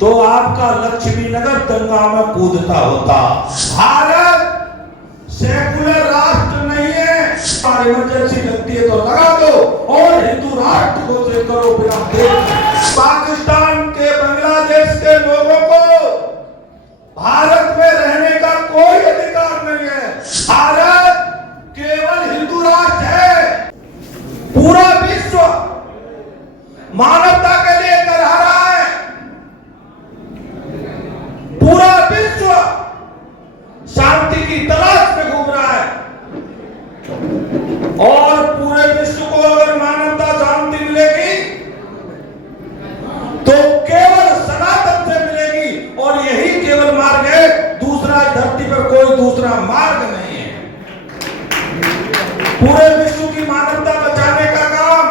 तो आपका लक्ष्मी नगर दंगा में कूदता होता। भारत सेकुलर राष्ट्र नहीं है। इमरजेंसी लगती है तो लगा दो और हिंदू राष्ट्र को से करो बिना देख। पाकिस्तान के बांग्लादेश के लोगों को भारत में रहने का कोई अधिकार नहीं है। भारत केवल हिंदू राष्ट्र है। पूरा विश्व मानवता के लिए कर रहा है। पूरा विश्व शांति की तलाश में घूम रहा है और पूरे विश्व को अगर मानवता शांति मिलेगी तो केवल सनातन से मिलेगी और यही केवल मार्ग है। दूसरा धरती पर कोई दूसरा मार्ग नहीं है। पूरे विश्व की मानवता बचाने का काम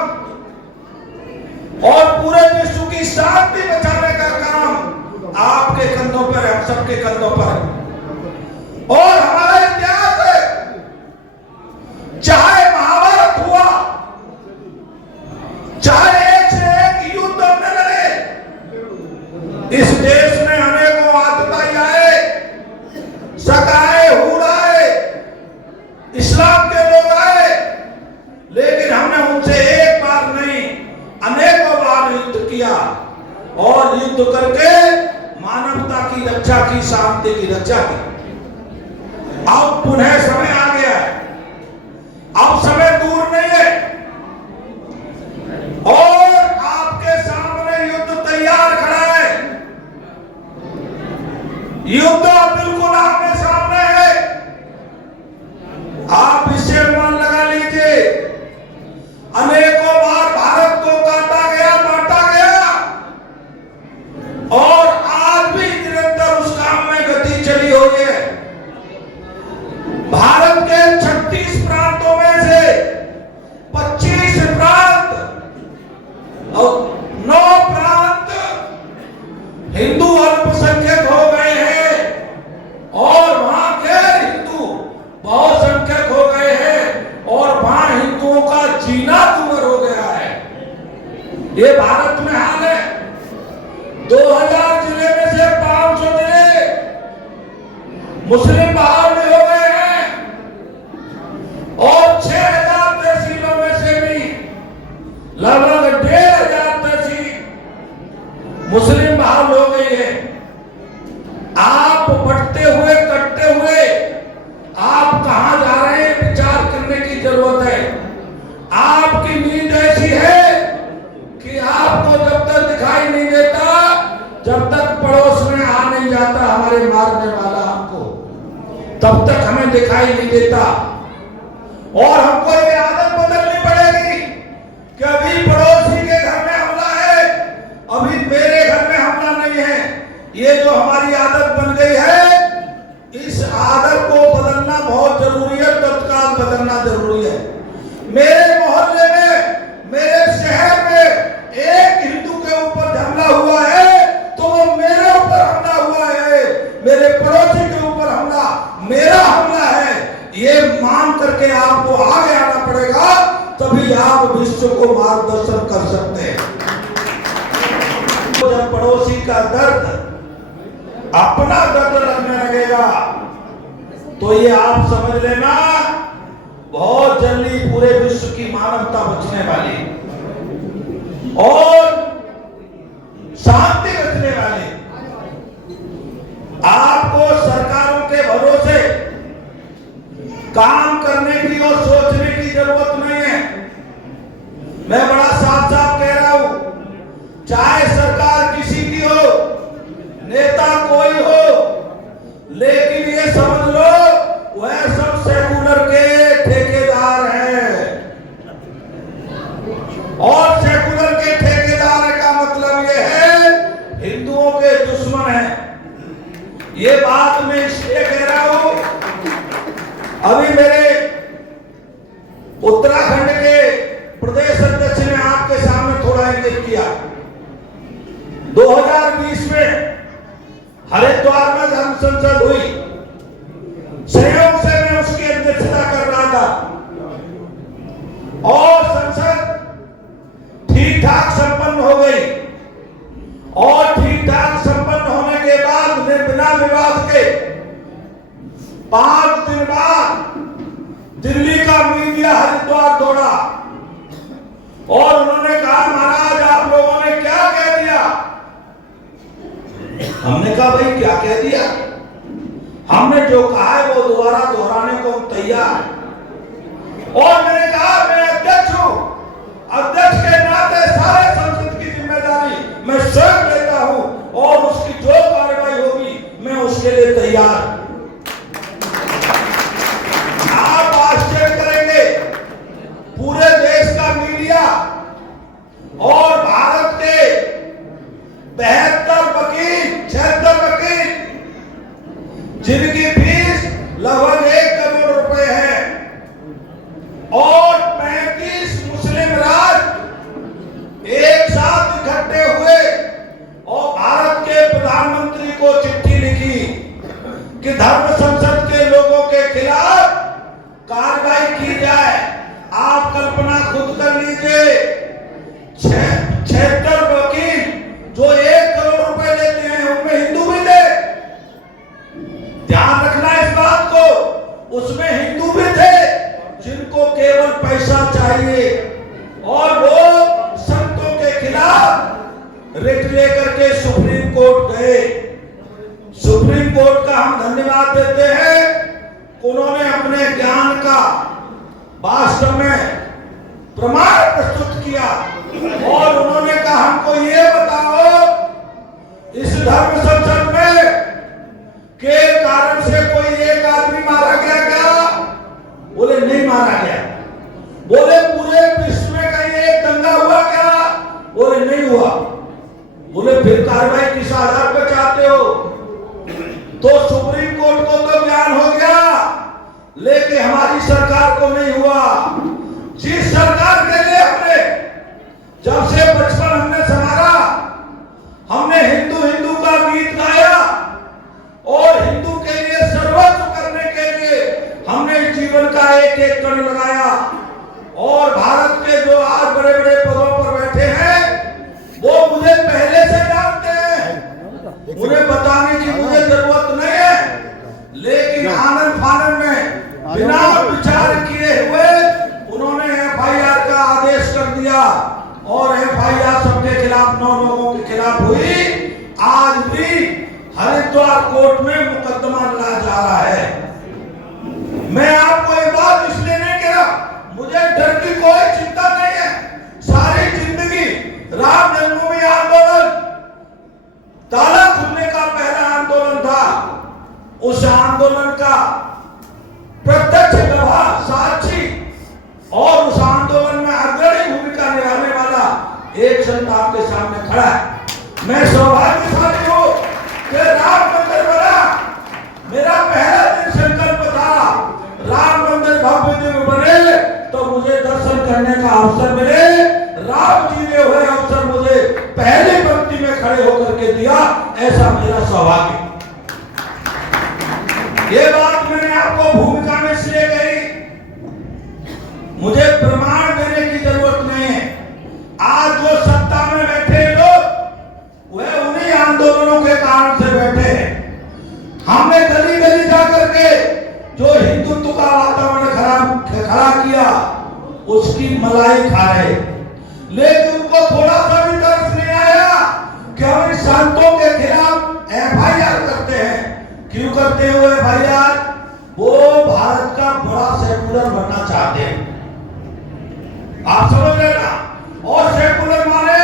और पूरे विश्व की शांति बचाने का काम आपके कंधों पर है, हम सबके कंधों पर है। और हमारा इतिहास है, चाहे महाभारत हुआ, चाहे एक से एक युद्ध हमने लड़े, इस देश में अनेकों आतताई आए, सकाए, हुड़ाए, इस्लाम के लोग आए, लेकिन हमने उनसे एक बार नहीं अनेकों बार युद्ध किया और युद्ध करके मानवता की रक्षा की, शांति की रक्षा की। अब पुनः समय आ गया है, अब समय दूर नहीं है और आपके सामने युद्ध तैयार खड़ा है। युद्ध बिल्कुल आपके सामने है। आप इससे अनुमान लगा लीजिए, अनेकों बार भारत को काटा गया, बांटा गया और आज भी निरंतर उस काम में गति चली हुई है। भारत के 36 प्रांतों में से 25 प्रांत और 9 प्रांत हिंदू अल्पसंख्यक हो गए हैं और वहां के हिंदू बहुसंख्यक हो गए हैं और वहां हिंदुओं का जीना दूभर हो गया है। ये भारत में हाल है। 2000 जिले में से 500 जिले मुस्लिम बाहुल्य हो गए हैं और 6000 तहसीलों में से भी लगभग 1500 तहसील मुस्लिम बाहुल्य हो गई है। आप बढ़ते हुए, कटते हुए आप कहां जा रहे हैं, विचार करने की जरूरत है। आपकी नींद ऐसी है कि आपको जब तक दिखाई नहीं देता, जब तक पड़ोस में आ नहीं जाता हमारे मारने वाला हमको, तब तक हमें दिखाई नहीं देता और हमको ये आदत बदलनी पड़ेगी कि अभी पड़ोसी के घर में हमला है, अभी मेरे घर में हमला नहीं है। ये जो हमारी आदत बन गई है, इस आदत को बदलना बहुत जरूरी है, तत्काल बदलना जरूरी है। मेरे मोहल्ले में, मेरे शहर में एक हिंदू के ऊपर हमला हुआ है तो वो मेरे ऊपर हमला हुआ है, मेरे पड़ोसी के ऊपर हमला मेरा हमला है। ये मान करके आपको आगे आना पड़ेगा, तभी आप विश्व को मार्गदर्शन कर सकते हैं। जब पड़ोसी का दर्द अपना दर्द रखने लगेगा तो ये आप समझ लेना बहुत जल्दी पूरे विश्व की मानवता बचने वाली और शांति बचने वाली। आपको सरकारों के भरोसे काम करने की और सोचने की जरूरत नहीं है। मैं बड़ा साफ साफ कह रहा हूं, चाहे सरकार किसी की हो, नेता कोई हो, लेकिन ये समझ लो वह सब सेकुलर के ठेकेदार हैं और सेकुलर के ठेकेदार का मतलब ये है हिंदुओं के दुश्मन हैं। ये बात मैं इसलिए कह रहा हूं, अभी मेरे उत्तराखंड के प्रदेश अध्यक्ष ने आपके सामने थोड़ा इंगित किया। 2020 में हरिद्वार में धर्म संसद हुई, संयोग से मैं उसकी अध्यक्षता कर रहा था और संसद ठीक ठाक संपन्न हो गई और ठीक ठाक विवाद के 5 दिन बाद दिल्ली का मीडिया हरिद्वार दौड़ा और उन्होंने कहा महाराज आप लोगों ने क्या कह दिया। हमने कहा भाई क्या कह दिया, हमने जो कहा है वो दोबारा दोहराने को हम तैयार हैं। और मैंने कहा मैं अध्यक्ष हूं, अध्यक्ष के नाते सारे संसद की जिम्मेदारी मैं स्वयं लेता हूं और उसकी जो कार्रवाई होगी मैं उसके लिए तैयार। आप आश्चर्य करेंगे, पूरे देश का मीडिया और भारत के 72 वकील 76 वकील जिनकी फीस लगभग 1 करोड़ रुपए है और 35 मुस्लिम राज्य एक साथ इकट्ठे हुए और भारत के प्रधानमंत्री को चिट्ठी लिखी कि धर्म संसद के लोगों के खिलाफ कार्रवाई की जाए। आप कल्पना खुद कर लीजिए, 76 वकील जो 1 करोड़ रुपए लेते हैं उनमें हिंदू भी थे। ध्यान रखना इस बात को, उसमें हिंदू भी थे जिनको केवल पैसा चाहिए और वो संतों के खिलाफ रिट लेकर के सुप्रीम कोर्ट गए। सुप्रीम कोर्ट का हम धन्यवाद देते हैं, उन्होंने अपने ज्ञान का वास्तव में प्रमाण प्रस्तुत किया और उन्होंने कहा हमको ये बताओ इस धर्म संसद में के कारण से कोई एक आदमी मारा गया क्या। बोले नहीं मारा गया। बोले पूरे विश्व में कहीं एक दंगा हुआ क्या। बोले नहीं हुआ। बोले फिर कार्रवाई किस आधार पर चाहते हो। तो सुप्रीम कोर्ट को तो ज्ञान हो गया लेकिन हमारी सरकार को नहीं हुआ। जिस सरकार के लिए हमने जब से बचपन हमने संभाला, हमने हिंदू हिंदू का गीत गाया और हिंदू के लिए सर्वस्व करने के लिए हमने जीवन का एक एक कण लगाया और भारत के जो आज बड़े बड़े पदों पर बैठे हैं वो मुझे पहले से जानते हैं, उन्हें बताने की मुझे जरूरत नहीं है। लेकिन आनंद फानंद में बिना विचार किए हुए उन्होंने एफआईआर का आदेश कर दिया और एफआईआर सबके खिलाफ 9 लोगों के खिलाफ हुई। आज भी हरिद्वार कोर्ट में मुकदमा लड़ा जा रहा है। मैं आपको एक बात इसलिए नहीं कह रहा, मुझे डर की कोई चिंता नहीं है। सारी जिंदगी राम जन्मभूमि आंदोलन ताला खुलने का पहला आंदोलन था। उस आंदोलन का प्रत्यक्ष गवाह साक्षी और उस आंदोलन में अग्रणी भूमिका निभाने वाला एक संत आपके सामने खड़ा है। मैं सौभाग्यशाली हूं कि राम मंदिर बना। मेरा पहला दिन संकल्प था राम मंदिर भव्य दिव्य बने तो मुझे दर्शन करने का अवसर मिले। राम जी ने हुए अवसर मुझे पहली पंक्ति में खड़े होकर के दिया, ऐसा मेरा सौभाग्य। ये बात मैंने आपको भूमिका में इसलिए कही, मुझे प्रमाण देने की जरूरत नहीं है। आज जो सत्ता में बैठे लोग वह उन्हीं आंदोलनों के कारण से बैठे हैं। हमने गली गली जाकर के जो हिंदुत्व का वातावरण खड़ा किया उसकी मलाई खा रहे, लेकिन उनको थोड़ा सा भी तरस नहीं आया कि हम इन संतों के खिलाफ एफआईआर करते हैं। क्यों करते हुए एफआईआर? वो भारत का बड़ा सेकुलर बनना चाहते हैं। आप समझ रहे ना। और सेकुलर माने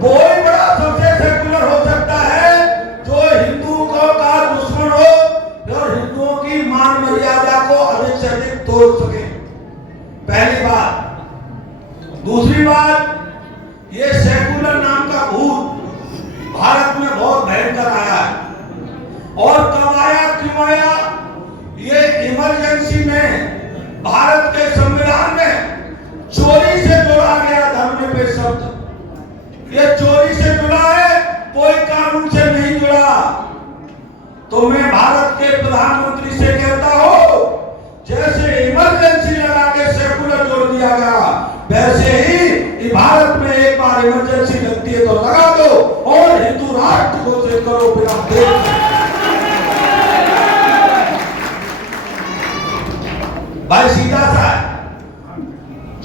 वो ही बड़ा सबसे सेकुलर हो सकता है जो हिंदुओं का दुश्मन हो और हिंदुओं की मान मर्यादा को अधिक से अधिक तोड़ सके। पहली बात। दूसरी बात, ये सेकुलर नाम का भूत भारत में बहुत भयंकर आया है। और कब आया, क्यों आया? ये इमरजेंसी में भारत के संविधान में चोरी से जोड़ा गया धर्मनिरपेक्ष शब्द। ये चोरी से जुड़ा है, कोई कानून से नहीं जुड़ा। तो मैं भारत के प्रधानमंत्री से कहता हूं, जैसे इमरजेंसी लगा के सेकुलर जोड़ दिया गया, वैसे ही भारत में एक बार इमरजेंसी लगती है तो लगा दो और हिंदू राष्ट्र घोषित करो बिना भाई सीधा सा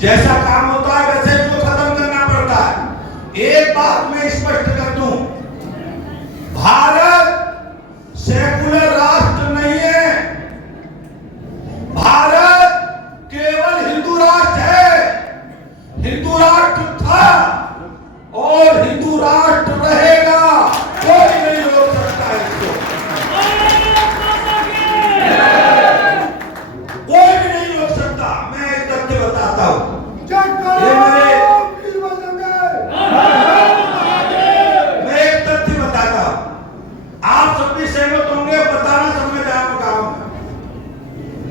जैसा काम होता है वैसे इसको खत्म करना पड़ता है। एक बात मैं स्पष्ट कर दूं, भारत सेकुलर राष्ट्र नहीं है, भारत केवल हिंदू राष्ट्र है। हिंदू राष्ट्र था और हिंदू राष्ट्र रहेगा, कोई नहीं रोक सकता इसको, कोई भी नहीं रोक सकता। मैं एक तथ्य बताता हूं, मैं एक तथ्य बताता हूं, आप सब भी सहमत होंगे, बताना समझ आऊंगा गांव में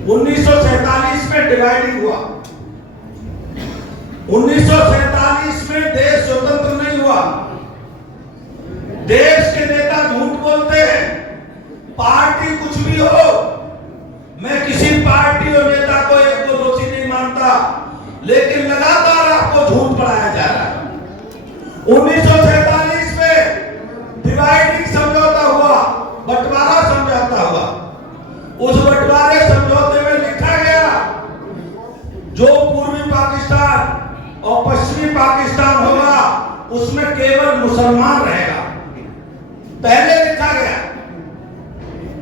1947 में डिवाइडिंग हुआ। 1947 में देश स्वतंत्र नहीं हुआ। देश के नेता झूठ बोलते हैं, पार्टी कुछ भी हो, मैं किसी पार्टी और नेता को एक को दोषी नहीं मानता, लेकिन लगातार आपको झूठ पढ़ाया जा रहा है। 1947 में डिवाइडिंग समझौता हुआ, बंटवारा समझौता हुआ। उस बंटवारे समझौते में लिखा गया जो पूर्वी पाकिस्तान और पश्चिमी पाकिस्तान होगा उसमें केवल मुसलमान रहेगा, पहले लिखा गया।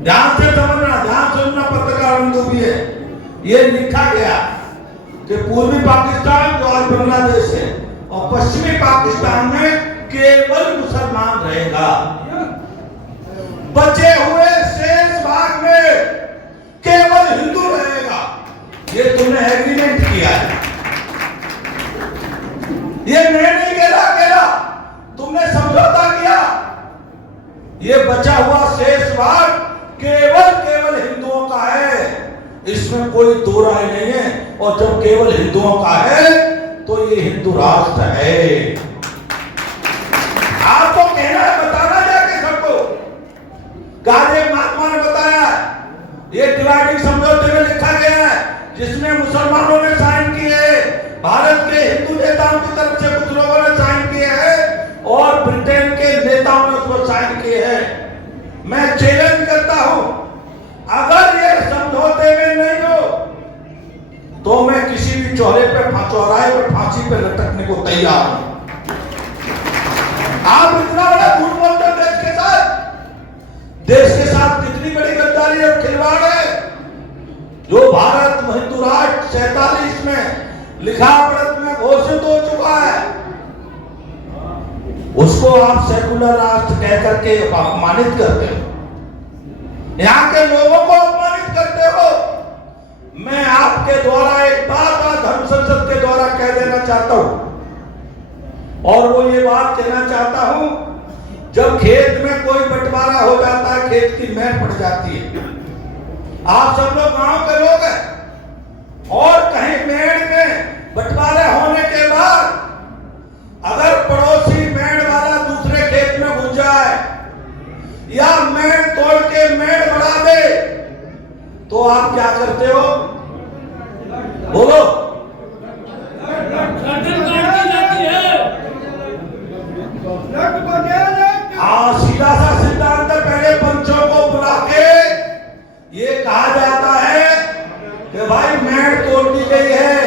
ध्यान से समझना, ध्यान सुनना पत्रकार बंधु भी है, ये लिखा गया कि पूर्वी पाकिस्तान जो आज बांग्लादेश है और पश्चिमी पाकिस्तान में केवल मुसलमान रहेगा, बचे हुए शेष भाग में केवल हिंदू रहेगा। ये तुमने एग्रीमेंट किया है, ये मैं नहीं कह रहा, तुमने समझौता किया। ये बचा हुआ शेष भाग केवल हिंदुओं का है, इसमें कोई दो राय नहीं है। और जब केवल हिंदुओं का है तो ये हिंदू राष्ट्र है। आपको कहना है, बताना जाके सबको, कार्य महात्मा ने बताया ये डिवाइडिंग समझौते में लिखा गया है, जिसमें मुसलमानों ने साइन किए हैं, भारत के हिंदू नेताओं की तरफ से कुछ लोगों ने साइन किए हैं और ब्रिटेन के नेताओं ने उसको साइन किए हैं। मैं चैलेंज करता हूं, अगर ये समझौते में नहीं हो तो मैं किसी भी चौराहे पे फांसी पे लटकने को तैयार हूं। आप इतना बड़ा झूठ बोलते हैं देश के साथ कितनी बड़ी गद्दारी और खिलवाड़ है। जो भारत हिंदू राष्ट्र 47 में लिखा पढ़त में घोषित हो चुका है, उसको आप सेकुलर राष्ट्र कह करके अपमानित करते हो, यहां के लोगों को अपमानित करते हो। मैं आपके द्वारा एक बात धर्म संसद के द्वारा कह देना चाहता हूं, और वो ये बात कहना चाहता हूं, जब खेत में कोई बंटवारा हो जाता है, खेत की मैल पड़ जाती है, आप सब लोग गांव के लोग हैं, और कहीं मेड़ में बंटवारे होने के बाद अगर पड़ोसी मेड़ वाला दूसरे खेत में घुस जाए या मेड़ तोड़ के मेड़ बढ़ा दे तो आप क्या करते हो? बोलो। सीधा सा सिद्धांत, पहले पंचों को बुला के ये कहा जाता है कि भाई मेड़ तोड़ दी गई है,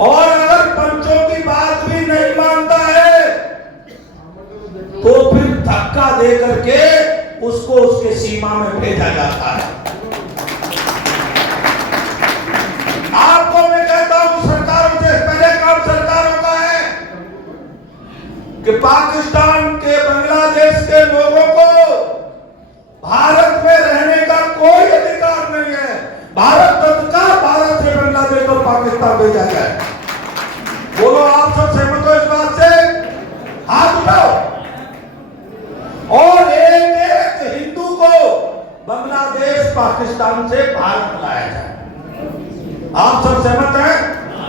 और अगर पंचों की बात भी नहीं मानता है तो फिर धक्का दे करके उसको उसके सीमा में भेजा जाता है। आपको मैं कहता हूं, सरकारों से पहले काम सरकारों का है कि पाकिस्तान के बांग्लादेश के लोगों को भारत में रहने का कोई अधिकार नहीं है। भारत तत्काल भारत से बांग्लादेश और पाकिस्तान भेजा जाए। बोलो, आप सब सहमत हो इस बात से? हाथ उठाओ। और एक हिंदू को बांग्लादेश पाकिस्तान से भारत लाया जाए। आप सब सहमत हैं?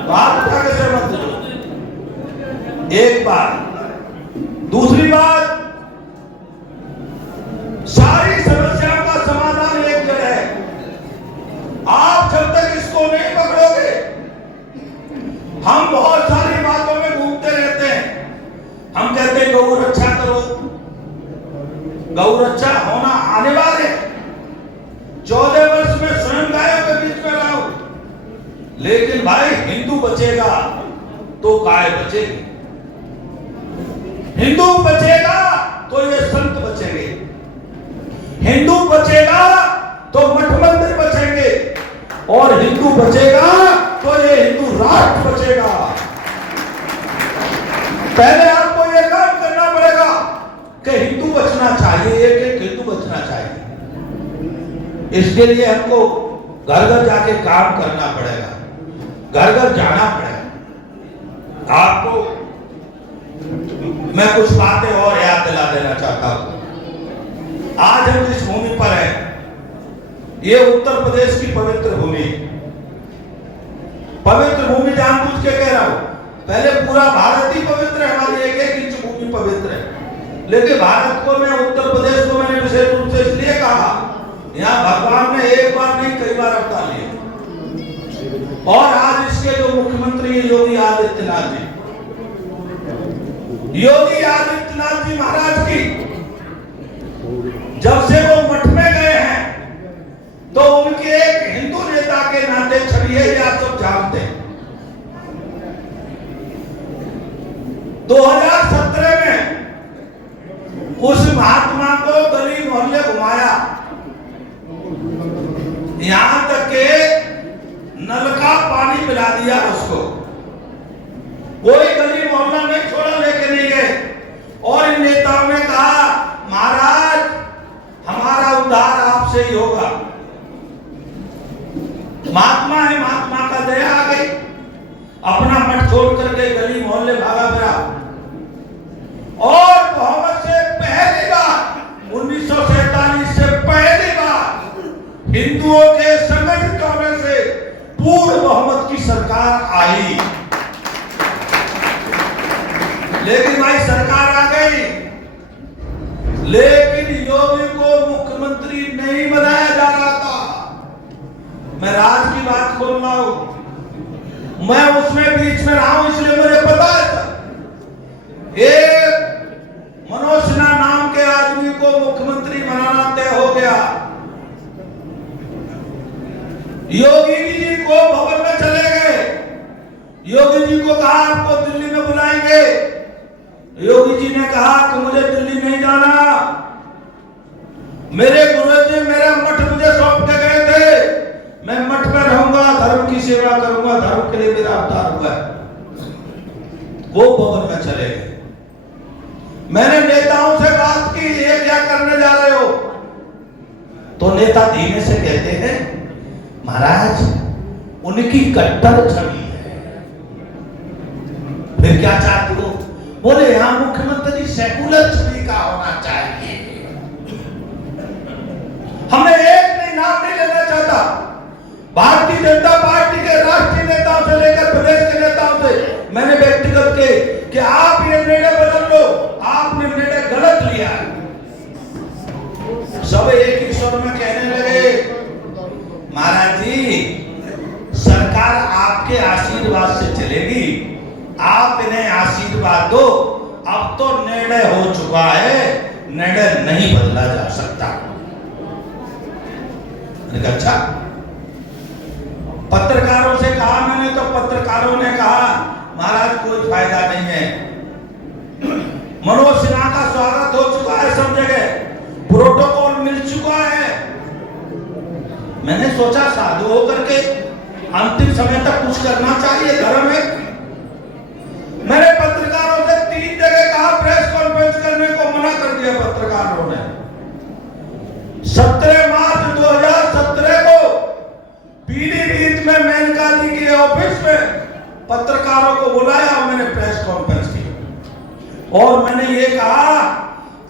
हाथ उठा के सहमत हो। एक बात। दूसरी बात, सारी समस्याओं का समाधान एक जगह है। आप जब तक इसको नहीं पकड़ोगे, हम बहुत सारी बातों में घूमते रहते हैं। हम कहते हैं गौ रक्षा करो, गौ रक्षा होना अनिवार्य है। 14 वर्ष में स्वयं गायों के बीच में रहा बचेगा तो गाय बचेगी, हिंदू बचेगा तो ये संत बचेंगे, हिंदू बचेगा तो मठ मंदिर बचेंगे, और हिंदू बचेगा तो ये हिंदू राष्ट्र बचेगा। पहले आपको ये काम करना पड़ेगा कि हिंदू बचना चाहिए, एक एक हिंदू बचना चाहिए। इसके लिए हमको घर घर जाके काम करना पड़ेगा, घर घर जाना पड़ेगा। आपको मैं कुछ बातें और याद दिला देना चाहता हूं। आज हम जिस भूमि पर हैं, ये उत्तर प्रदेश की पवित्र भूमि, पवित्र भूमि जानबूझ के कह रहा हूं। पहले पूरा भारत ही पवित्र है, हमारी एक एक इंच भूमि पवित्र है, लेकिन भारत को मैं उत्तर प्रदेश को मैंने विशेष रूप से इसलिए कहा, यहाँ भगवान ने एक बार नहीं कई बार अवतार लिए। और आज इसके जो मुख्यमंत्री है योगी आदित्यनाथ जी, योगी आदित्यनाथ जी महाराज की जब से वो मठ में गए हैं, तो उनके एक हिंदू नेता के नाते छवि है, ये आप सब जानते हैं। 2017 में उस महात्मा को गली मोहल्ले घुमाया, यहां तक के नल का पानी पिला दिया उसको, कोई गली मोहल्ला नहीं छोड़ा, लेके नहीं गए। और इन नेताओं ने कहा महाराज हमारा उद्धार आपसे ही होगा। महात्मा है, महात्मा का दया आ गई, अपना मठ छोड़ करके गली मोहल्ले भागा फिरा। और बहुमत से पहली बार 1947 से पहली बार हिंदुओं के संगठित होने से पूर्ण बहुमत की सरकार आई। लेकिन भाई सरकार आ गई, लेकिन योगी को मुख्यमंत्री नहीं बनाया जा रहा था। मैं राज की बात खोल रहा हूं, मैं उसमें बीच में रहा हूं, इसलिए मुझे पता है। एक मनोज सिन्हा नाम के आदमी को मुख्यमंत्री बनाना तय हो गया। योगी जी को भवन में चले गए, योगी जी को कहा आपको दिल्ली में बुलाएंगे। योगी जी ने कहा कि मुझे दिल्ली नहीं जाना, मेरे गुरुजी मेरा मठ मुझे सौंप के गए थे, मैं मठ में रहूंगा, धर्म की सेवा करूंगा, धर्म के लिए मेरा अवतार हुआ है। वो भवन में चले गए। मैंने नेताओं से बात की, ये क्या करने जा रहे हो? तो नेता धीमे से कहते हैं महाराज उनकी कट्टर छवि है। फिर क्या चाहते हो? बोले यहां मुख्यमंत्री सेकुलर छवि का होना चाहिए। हमें एक नहीं नाम नहीं लेना चाहता, भारतीय जनता पार्टी के राष्ट्रीय नेताओं से लेकर प्रदेश के नेताओं से मैंने व्यक्तिगत के कि आप ये निर्णय बदल लो, आपने निर्णय गलत लिया। सब एक ही स्वर में कहने लगे महाराज जी सरकार आपके आशीर्वाद से चलेगी, आप इन्हें आशीर्वाद दो, अब तो निर्णय हो चुका है, निर्णय नहीं बदला जा सकता। अच्छा, पत्रकारों से कहा मैंने, तो पत्रकारों ने कहा महाराज कोई फायदा नहीं है, मनोज सिन्हा का स्वागत हो चुका है, सब जगह प्रोटोकॉल मिल चुका है। मैंने सोचा साधु होकर के अंतिम समय तक कुछ करना चाहिए धर्म में। मैंने पत्रकारों से 3 जगह कहा, प्रेस कॉन्फ्रेंस करने को मना कर दिया पत्रकारों ने। 17 मार्च 2017 को पीलीभीत में मेनका जी के ऑफिस में पत्रकारों को बुलाया और मैंने प्रेस कॉन्फ्रेंस की और मैंने ये कहा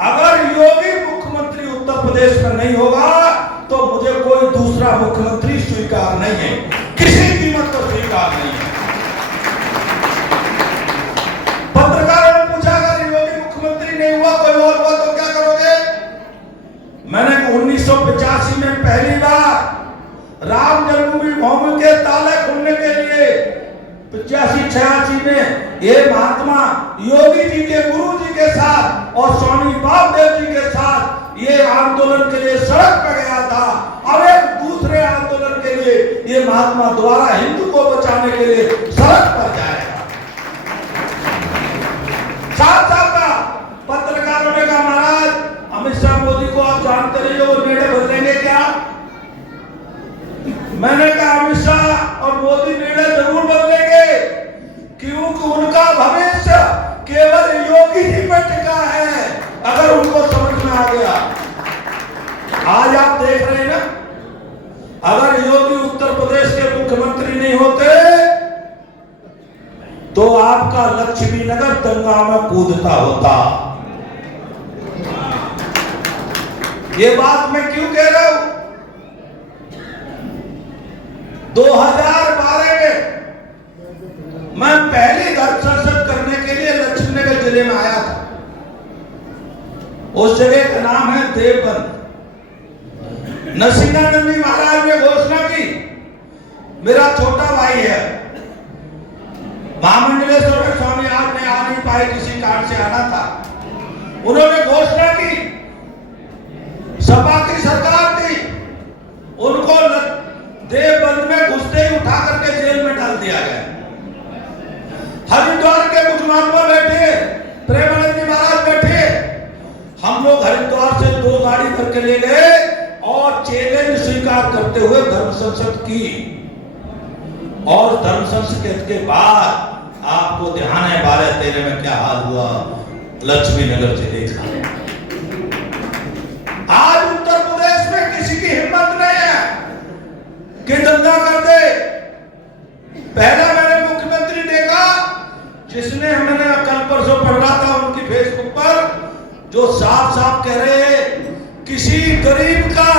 अगर योगी मुख्यमंत्री उत्तर प्रदेश में नहीं होगा तो मुझे कोई दूसरा मुख्यमंत्री स्वीकार नहीं है, किसी कीमत पर स्वीकार नहीं है। पत्रकारों ने पूछा अगर योगी मुख्यमंत्री नहीं हुआ कोई और हुआ तो क्या करोगे? मैंने 1985 में पहली बार राम जन्मभूमि के ताले खुलने के लिए 85-86 में ये महात्मा योगी जी के गुरु जी के साथ और स्वामी वामदेव जी के साथ ये आंदोलन के लिए सड़क पर गया था। अब एक दूसरे आंदोलन के लिए लिए ये महात्मा द्वारा हिंदू को बचाने के लिए सड़क पर जाएगा। साथ साथ का पत्रकारों ने कहा, महाराज अमित शाह मोदी को आप जानते रहिए, वो निर्णय बदलेंगे क्या? मैंने कहा अमित शाह और मोदी निर्णय जरूर बदलेंगे, क्योंकि उनका भविष्य केवल योगी ही पे टिका है, अगर उनको समझ में आ गया। आज आप देख रहे हैं ना, अगर योगी उत्तर प्रदेश के मुख्यमंत्री नहीं होते तो आपका लक्ष्मी नगर दंगा में कूदता होता। ये बात मैं क्यों कह रहा हूं? 2012 में मैं पहली धर्म संसद करने के लिए लक्ष्मीनगर जिले में आया था। उस जगह का नाम है देवबंद। नरसिंहानंद जी महाराज ने घोषणा की, मेरा छोटा भाई है महामंडलेश्वर स्वामी, आज ने आ नहीं पाए, किसी कारण से आना था। उन्होंने घोषणा की, सपा की सरकार थी, उनको देवबंद में घुसते ही उठा करके जेल में डाल दिया गया। हरिद्वार के कुछ महात्मा बैठे, प्रेमानंद जी महाराज बैठे, हम लोग हरिद्वार से 2 गाड़ी भर के ले गए और चैलेंज स्वीकार करते हुए धर्म संसद की। और धर्म संसद के बाद आपको ध्यान है 12-13 में क्या हाल हुआ लक्ष्मी नगर जिले का। आज उत्तर प्रदेश में किसी की हिम्मत नहीं है कि दंगा कर दे। पहला मैंने मुख्यमंत्री देखा जिसने, मैंने कल परसों पढ़ रहा था उनकी फेसबुक पर, जो साफ साफ कह रहे किसी गरीब का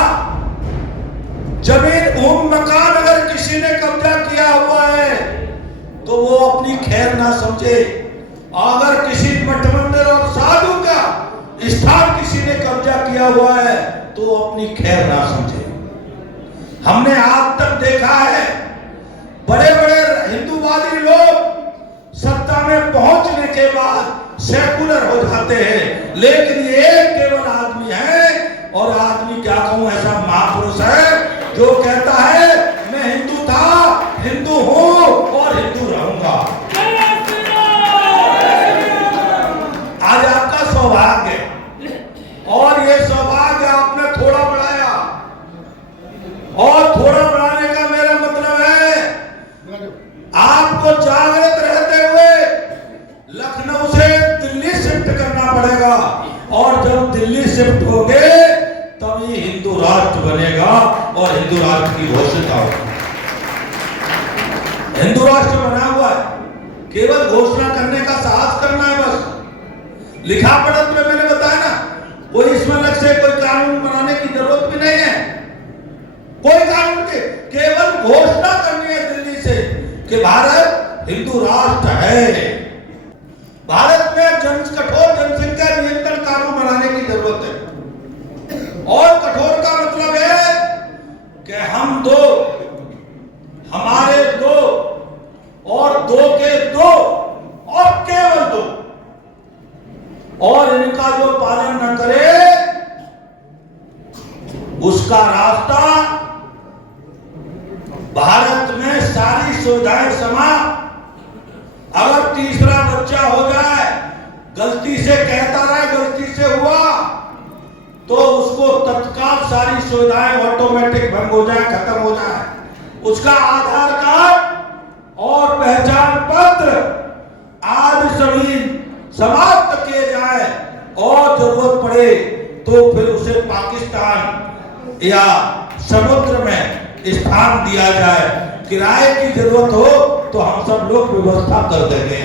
जमीन भूमि मकान अगर किसी ने कब्जा किया हुआ है तो वो अपनी खैर ना समझे, अगर किसी मठ मंदिर और साधु का स्थान किसी ने कब्जा किया हुआ है तो अपनी खैर ना समझे। हमने आज तक देखा है बड़े बड़े हिंदूवादी लोग सत्ता में पहुंचने के बाद सेकुलर हो जाते हैं, लेकिन ये केवल आदमी है, और आदमी क्या कहूं, ऐसा महापुरुष है जो कहता है मैं हिंदू था, हिंदू हूं और हिंदू रहूंगा। आज आपका सौभाग्य, और ये सौभाग्य आपने थोड़ा बढ़ाया, और थोड़ा बढ़ाने का मेरा मतलब है आपको जागृत रहते हुए लखनऊ से दिल्ली शिफ्ट करना पड़ेगा, और जब दिल्ली शिफ्ट होगे तब ये हिंदू राष्ट्र बनेगा और हिंदू राष्ट्र की घोषणा होगी। हिंदू राष्ट्र बना हुआ है, केवल घोषणा करने का साहस करना है बस। लिखा पढ़त में मैंने बताया ना, कोई इसमें अलग से कोई कानून बनाने की जरूरत भी नहीं है, कोई कानून के, केवल घोषणा करनी है दिल्ली से कि भारत हिंदू राष्ट्र है। भारत में कठोर जनसंख्या नियंत्रण कानून बनाने की जरूरत है, और कठोर का मतलब है कि हम 2, हमारे 2 और 2 के 2 और केवल 2, और इनका जो पालन न करे उसका रास्ता भारत में सारी सुविधाएं समाप्त। अगर तीसरा बच्चा हो जाए, गलती से कहता रहे गलती से हुआ, तो उसको तत्काल सारी सुविधाएं ऑटोमेटिक भंग हो जाए, खत्म हो जाए। उसका आधार कार्ड और पहचान पत्र आदि सभी समाप्त किए जाए, और जरूरत पड़े तो फिर उसे पाकिस्तान या समुद्र में स्थान दिया जाए। किराए की जरूरत हो तो हम सब लोग व्यवस्था कर देंगे।